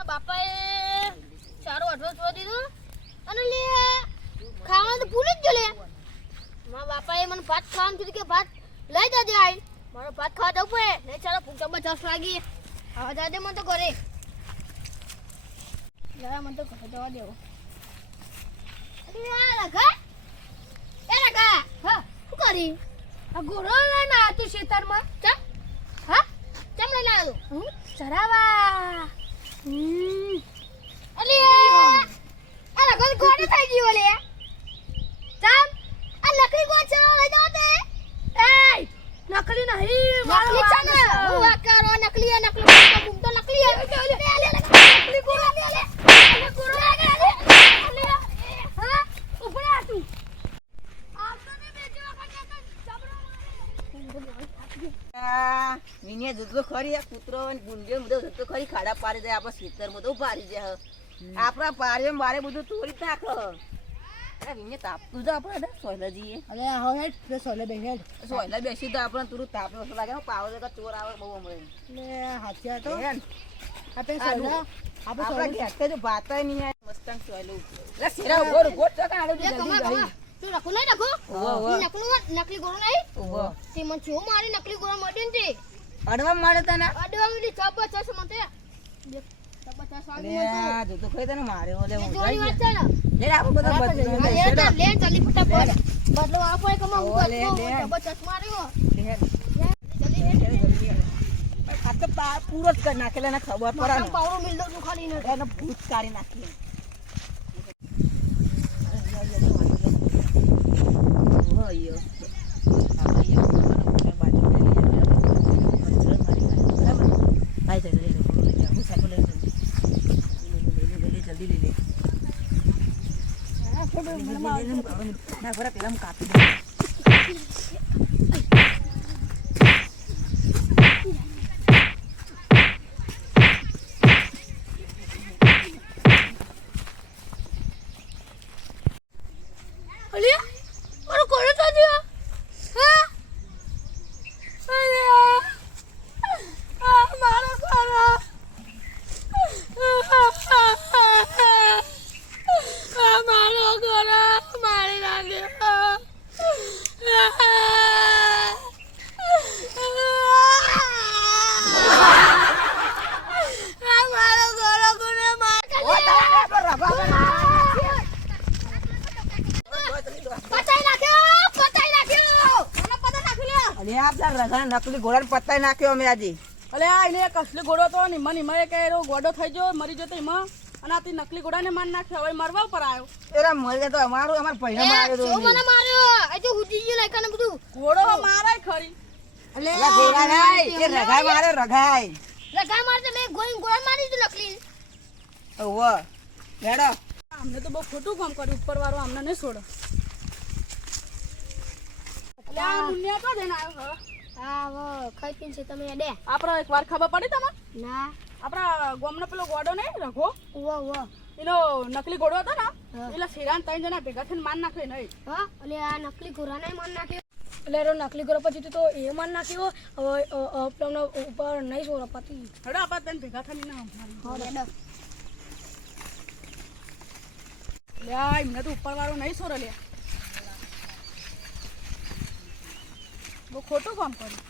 મારા બાપાએ ચારો અઠવાડિયું છોડી દીધું અને લે ખાવાનું તો ભૂલી જ ગયો લે. મારા બાપાએ મને ભાત ખાવાનું કીધું કે ભાત લઈ જજે આઈ. મારો ભાત ખાવા જવું પડે નહીં ચાલો ભૂખ જબરજસ્ત લાગી. આવા જાજે મને તો ઘરે જરા મને તો ઘરે જવા દેવો. લગા એ લગા હા શું કરી આ ઘોડો લઈને આવ્યો તું ખેતરમાં ચમ હા ચમ લઈને આવ્યો હું ચરાવા અલી આ લગન ઘોડો થઈ ગયો લે ચમ આ લકડી ગો છે લઈ જાવ તે એ નકલી નહીં નકલી છે ને હું વાત કરો નકલી હું તો નકલી લે નકલી ગોળો લે ગોળો લે હા ઉપર આ તું વિનિયા જતો ખરી આ કૂતરો અને ગુંજે બધો જતો ખરી ખાડા પાડી જાય આપણા ખેતરમાં તો પાડી જાય આપણા પારે મારે બધું તોડી નાખ. અરે વિનિયા તાપતું જ આપણે સોયલા જઈએ. અરે હવે સોલે બેહે સોયલા બેસી તો આપણે તુરું તાપે ઓછો લાગે ને પાવો જગા ચોર આવે બહુ હમણાં લે હાથિયા તો બેન આપણે સોલા આપણા ઘેર જો ભાતાય નહીં આવે મસ્તંગ સોયલું લે સેરા ઉભો ગોટ તો કાઢો જલ્દી જલ્દી તું નકલું નહીં નકલું નકલી ગોળો નહીં તે મને જો મારી નકલી ગોળો મળી ને તે અડવા મારે તને અડવા મળી જબરજસ્ત મને જબરજસ્ત લે આ જો તો ખરી તને મારે ઓલે જોની વાત છે ને લે આપણે બધા બદલો લે જલ્દી ફટાફટ બદલો આપો એક માં હું જબરજસ્ત માર્યો આ તો પૂરો જ કરી નાખેલા એને ખબર પડે ને પાવરો મિલ દઉં ખાલી ને એને ભૂત કાઢી નાખી. ના બરા પેલા કાપી દે. અલિયા મારો કોળો તો દિયો હા અલિયા આ મારો કોળો આ મારો કોળો મારી નાખ્યો આ મારો કોળો કોને માર પતાઈ નાખ્યો અલે આપલા રગા નકલી ઘોડા પતાઈ નાખ્યો અમે આજે. અલે આ એને કસલી ઘોડો તો નિમા નિમા કે એરો ગોડો થઈ ગયો મરી જતો એમાં અને આ નકલી ઘોડાને માર નાખ્યો હવે મરવા ઉપર આવ્યો. એરા મરી તો અમાર પૈણા માર્યો તો જો મને માર્યો આ જો હુજી ગયો લાયકાને બધું ઘોડો મારે ખરી અલે એલા ઘોડા નહીં એ રગાય મારે રગાય લગા મારતે મે ગોળા મારી દીધું નકલી ઓવો લેડો અમને તો બહુ ખોટું કામ કર્યું ઉપર વાળો અમને નહીં છોડો. અલે આ મુન્યા તો દેન આવ્યો હા વો ખાઈ પીન છે તમે ડે આપણો એક વાર ખબર પડી તમને ના આપણા ગામનો પેલો ગોડો નહીં રઘો વો એનો નકલી ઘોડો હતો ને એટલે શિરાન ત્રણ જણા ભેગા થઈને માર નાખ્યો નહીં. હા અલે આ નકલી ઘોડાને માર નાખ્યો એટલે એનો નકલી ઘોડો પછી તો એ માર નાખ્યો હવે પેલો ઉપર નહીં સોરો પતી હેડો આપણે ત્રણ ભેગા થઈને ના હા ડેડો લે આ એમને તો ઉપર વાળો નહીં છોડે લે બહુ ખોટું કામ કર્યું.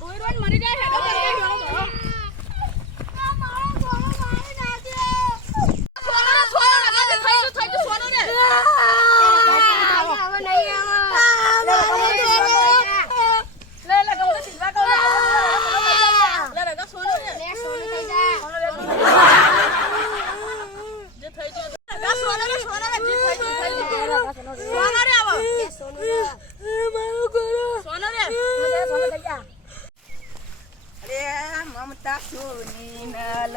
રોઈ રોઈ મરી જાય હેડો મમતા સોની નલ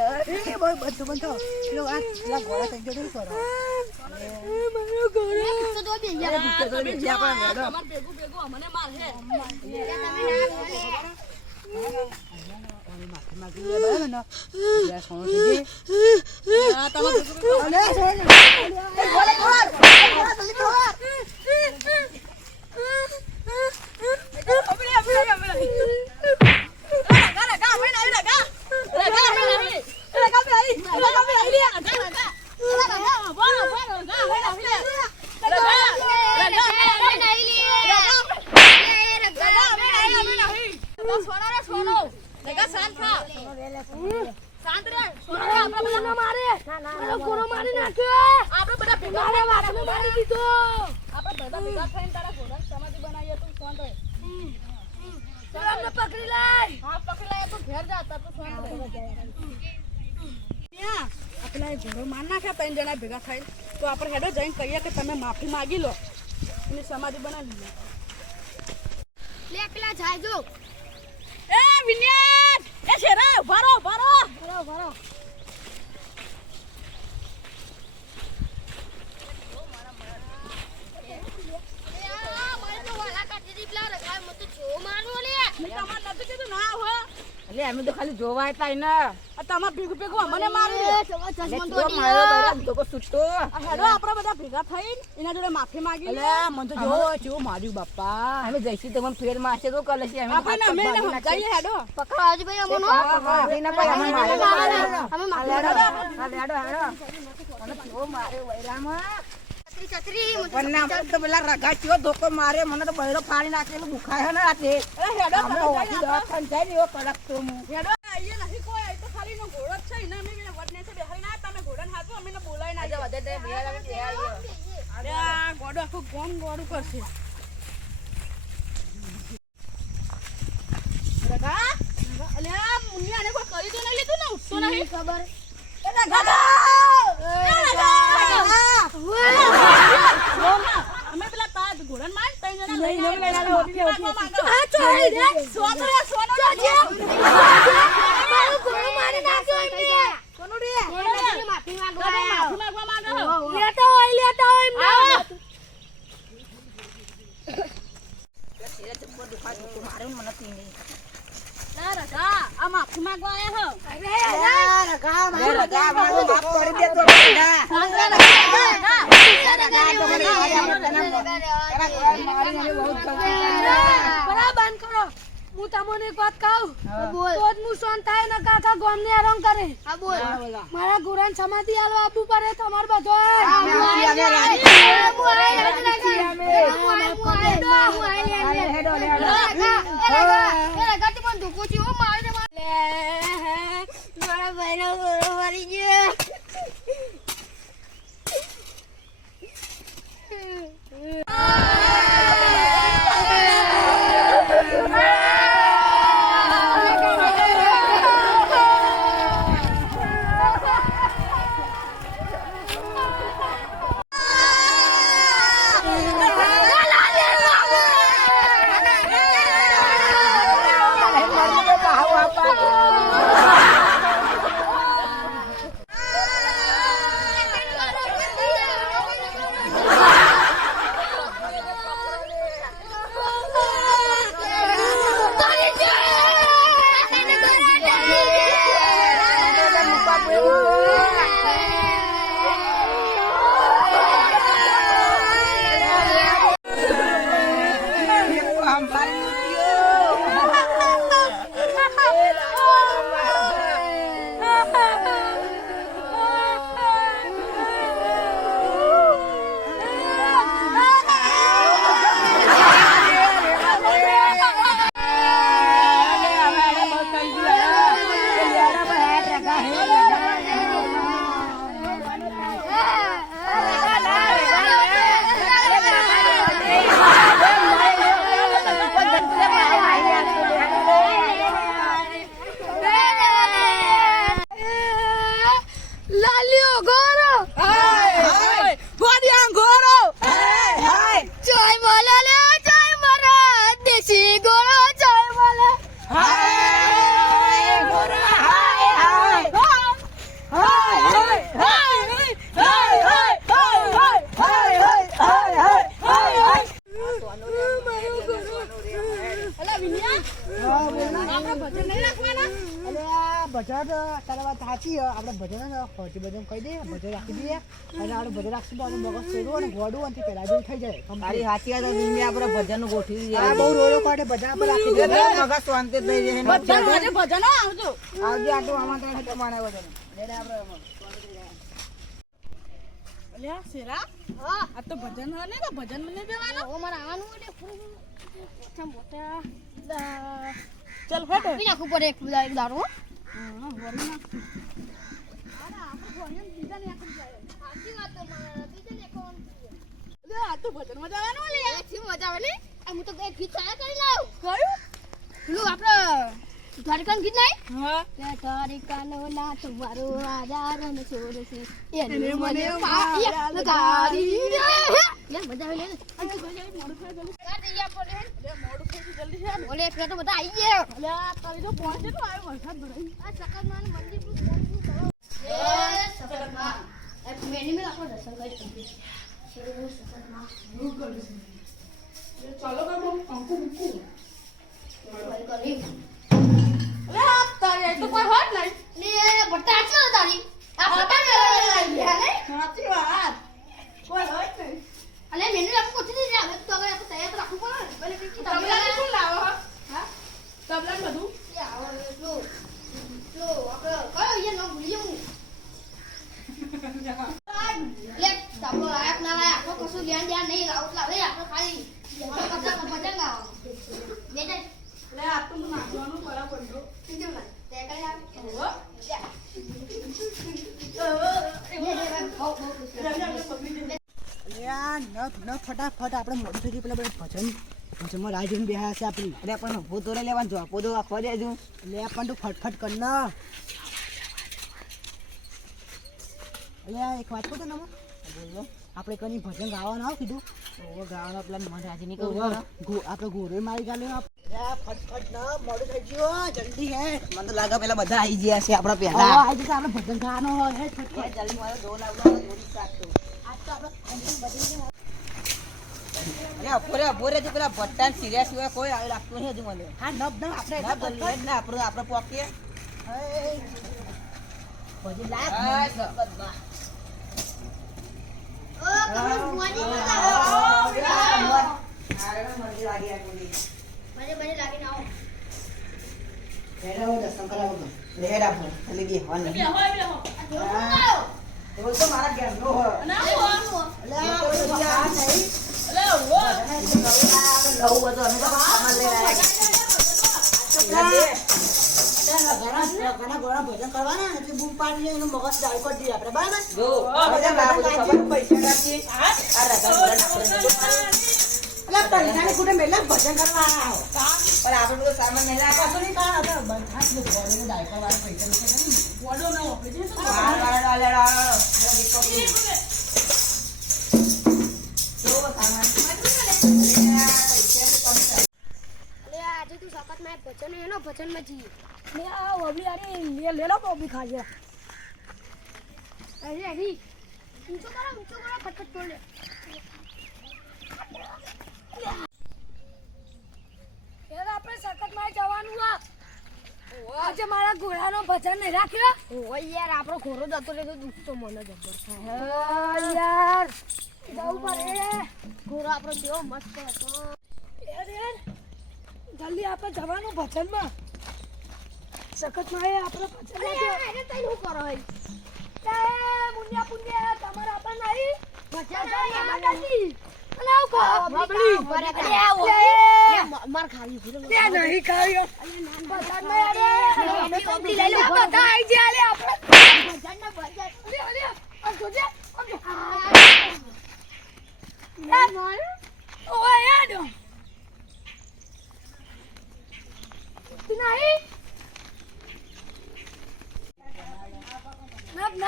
બધું બંધો લો આ ઘોડા થઈ ગયો કરો મારો ઘોડા તો બે યાર તમાર ભેગું ભેગું અમને માર હે તમે તો સોનો રે સોનો લેગા શાંત થા શાંત રે સોનો રે આપણે બધા ના મારે મારો ગોળો મારી નાખ્યો આપણે બધા ભેગા મારે વાસને મારી દીધો આપણે બધા ભેગા થઈને તારા ઘોડાની સમાધિ બનાવીએ તું શાંત રહે ચાલ અમને પકડી લઈ હા પકડી લાય તો ઘેર જા તા તો શાંત રહે ત્યાં આપણા ઘોડો માર નાખ્યા 3 જણા ભેગા થઈને તો આપણે હેડો જઈને કહીએ કે તમે માફી માંગી લો એની સમાધિ બનાવી લો લે પેલા જાય જો એ વિન્યાત એ શેરા ભરો ભરો ભરો મારે તો વાલા કાઢી દી પેલા રખાય મત જો મારું લે તમાર નથી કીધું ના હો એટલે અમે તો ખાલી જોવા આવ્યા ને આ તમાર ભેગું ભેગું મને મારી દે ચશ્મા તો મારો બરાબર ધોકો છૂટતો આ હેડો આપણે બધા ભેગા થઈને એના જોડે માફી માંગી લે એટલે મને તો જો ચેવું માર્યું બાપા અમે જઈશું તમને ફેર મારશે તો કલે છે અમે આપણે અમે એને સમજાઈએ હેડો પકડો આજે ભાઈ અમનો છત્રી તો પેલા રગા ચો ધોકો મારે મને તો બહેરો ફાડી નાખેલું દુખાય ને રાતે હેડો અમે ઓછી દવાખાને જઈને એવો કડક તો હું હેડો અહીંયા નથી કોઈ આ તો ખાલી નો ઘોડો જ છે ને અમે વડને છે બેહારી ના તમે ઘોડાને હાથો અમે બોલાઈ ના આજે વધે બિહાર અમે બિહાર અરે આ ગોડો આખું ગોમ ગોડું કરશે રગા અલ્યા મુનિયાને કોઈ કરી તો નહીં લીધું ને ઉઠતો નહીં ખબર અમે પેલા તાર ઘોડાને માર તઈ જણા લઈને મારી નાખ્યો એમને સોનો રે માફી માંગવા લેતા હોય એમને મારું મને પીંગી આ માફી માંગવા આયા બંધ કરો હું તમને એક વાત કહું બોલ તો જ હું શાંત થાય ને કાકા ગોમને હેરાન કરે હા બોલ મારા ઘોડાને સમાધિ આલવા આપવું પડે તમાર બધો ભજન તારા વાત સાચી આપણે ભજન ખોટી ભજન કહી દઈએ ભજન રાખી દઈએ અને આપણે ભજન રાખશું તો આપણે મગજ સેરું અને ગોડું અને પેલા જેવું થઈ જાય તારી હાચી વાત છે આપણે ભજન ગોઠવી દઈએ આ બહુ રોયો કાઢે ભજન આપણે રાખી દઈએ મગજ શાંતિ થઈ જાય ભજન આવજો આવજે આટલું આમાં તો તમારે વજન લેડે આપણે અલ્યા શેરા આ તો ભજન હે ને તો ભજન મને દેવાનો મારે આવવાનું એટલે ચમ મોટા ચાલ હેડો પી નાખવું પડે એક દારૂ હો. સાચી વાત તો મારા બીજા ને કોણ લે આ તો ભજનમાં જવાનું લે શું મજા આવે ને આ હું તો એક ગીત તૈયાર કરી લાવ કયું પેલું આપણે દ્વારિકાનું ગીત નહીં હા કે દ્વારિકાનો નાથ મારો આધાર અને છોડ છે એને એને મને મને પાયા પાયા લગાડી લે મજા આવે લે મોડું થઈ ગયું કા દઈએ આપણે લે મોડું થઈ ગયું જલ્દી છે ઓલે પેલા તો બધા આવી ગયા લે આ તારી તો પહોંચે તો આવ્યો વરસાદ ભરાઈ આ સકરમાન મંદિર પર એ સકરમાન એ મેની મે આપણો દર્શન કરી સકરમાન ચાલો કામ અંકુ મુકુ કરી લે આ તારી તો કોઈ હોત નહીં ને બટા છે તારી આ બટા ને લઈ ગયા ને સાચી વાત કોઈ હોત નહીં અલે મેની આપણે કોથી દે હવે તો હવે આપણે તૈયાર રાખવું પડે ભલે કે તબલા કોણ લાવો હા તબલા બધું યા લો આપણે કયો યે નો ભૂલ્યો હું લે તબલો આપ ના લાયા તો કશું ધ્યાન નહીં લાવે આપણે ખાલી ભજન ગાવાનું બેટા લે આ તો નાચવાનું કરા પડ્યો તે કરી આવે હો અલ્યા ન ફટાફટ આપણે મોડું થઈ ગયું પેલા બધા ભજનમાં રાહ જોઈને બેહ્યા છે આપણી અરે પણ ઉભો તો રે લેવાનું જોપો તો આખવા દેજો લે પણ તું ફટફટ કર ના અલ્યા એક વાત કહું તને બોલો આપણે કની ભજન ગાવાનું આવ કીધું ઓ ગાવાનો પેલા મન રાજી ની ઓહો, કહું આપણે ઘોરે મારી ગાલ્યો ફટફટ ના મોડું થઈ ગયું જલ્દી હે મને તો લાગે પેલા બધા આવી ગયા છે આપણા હા પહેલા આજે તો આપણે ભજન ગાવાનું હોય હે ફટફટ જલ્દી મારો દોન આવતો દોરી કાઢતો આજ તો આપણે ભજન બદલી અરે અપોરે જે પેલા ભટ્ટાન સિરિયા સિવાય કોઈ આવી રાખતું નહીં હજુ મને હા નબ નબ આપણે ના બોલીએ ના આપણે પોકીએ ભજન લાગ હા સખત બા ઓ કમર મુઆજી મંદિર લાગી આ બોલી મને લાગીને આવો બેઠા દર્શન કરાવો લેર આપો ખાલી બે હવા નહીં બેહો બેહો તો તો મારા ઘર નો હો ના હો અલ્યા તો આ નહીં લે હો લવ બધો અમે તો સામાન લઈ ઘણા ઘણા ભજન કરવાના એટલે બૂમ પાડી એનું મગજ ડાળ કરી દઈએ આપણે બરાબર જો બધા બાબુ ખબર પૈસા રાખી આ રાધા એટલે પૈસાની કુટે મેલા ભજન કરવા આવો પણ આપણે બધો સામાન નહીં રાખો કશું નહીં કાં હતા બધા જ ઘોડીને ડાયકા વાળા પૈસા નહીં વડો ન વાપરે છે તો આજે તું સખત મેં ભજન એનો ભજનમાં જઈએ લે આ ઓબલી આરી લે લો ઓબલી ખાજે અરે ઊંચો કરો ફટફટ તોડ લે યાર આપણે સખતમાં જવાનું આ આજે મારા ઘોડાનો ભજન નહીં રાખ્યો ઓય યાર આપણો ઘોડો જતો રે તો દુઃખ તો મને જબર થાય યાર જવું પડે ઘોડો આપણો કેવો મસ્ત હતો યાર જલ્દી આપણે જવાનું ભજનમાં સખતમાં એ આપણે ભજન રાખ્યો એને તઈ હું કરો હઈ એ મુન્યા પુન્યા તમારા આપા નહીં ભજન એમાં નથી અને આવું કહો બબલી માર ખાવી ત્યાં નહીં ખાવ્યો ભજનમાં યાર અમે બબલી લઈ લે બધા આવી ગયા લે આપણે ભજન ના ભજન લે આ જોજે ઓય યાર નહીં નબ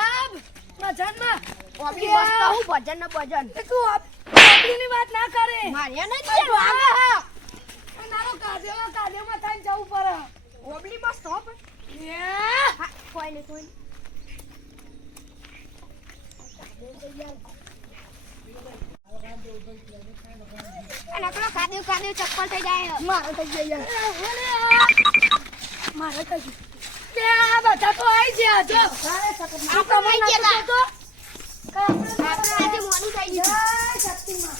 ભજનમાં ઓબલી મસ્ત હું ભજન ના ભજન તું આપણીની વાત ના કરે માર્યા નહીં તું આવે હા મારો કાદેમાં થઈને જવું પડે ઓબલી મસ્ત હો પણ કોઈ નહીં અને પેલો કાદેવ ચપ્પલ થઈ જાય મારે થઈ ગયા મારે થઈ ગયું બે આ બધા તો આવી ગયા જો આપણે થઈ ગયા તો આપણે આજે મોડું થઈ ગયું શક્તિમાં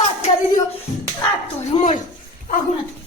વાત કરી દો આ તો મળ્યો આગળ